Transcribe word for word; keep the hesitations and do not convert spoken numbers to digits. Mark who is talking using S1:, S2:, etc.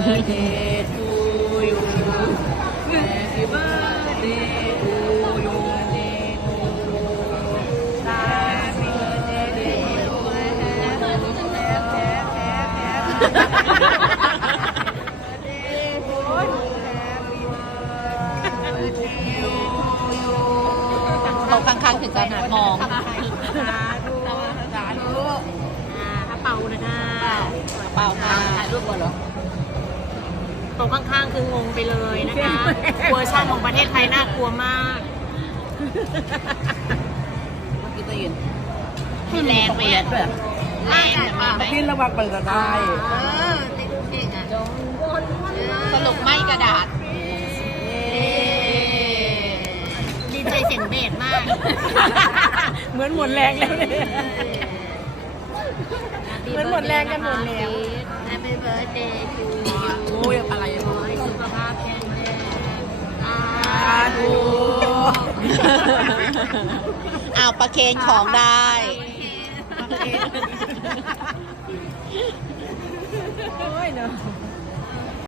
S1: birthday to you Happy birthday to you Happy birthday to you
S2: โต๊ะข้างๆถึงจะหันมอง
S1: สาธุสาธุถ้าเป่านะคะ
S2: เปล่าค่ะถ่ายรูปก่อนเหรอ
S1: โต๊ะข้างๆคืองงไปเลยนะคะเวอร์ชันของประเทศไทยน่ากลัวมาก
S2: กินตัวยืน
S1: มีแรงไหมอ่ะแรงมีไหม
S3: กินระวังเปิดได้
S1: เออติ๊กติ๊กอ่ะ
S2: สรุปไม่กระดาษ
S1: ดีใจเสียงเบสมาก
S3: เหมือนหมดแรงแล้วเนี่ย เหมือนหมดแรงกันหมดแล้ว
S1: แฮปปี้เบิร์ดเดย์ทูยู
S3: โอ้ยอะไร
S1: ขอให้สุขภาพแข็งแรงสา
S3: สา
S1: ธุ
S3: ธุ
S2: อ้าวประเคนของได้
S3: โอ้ยเนาะ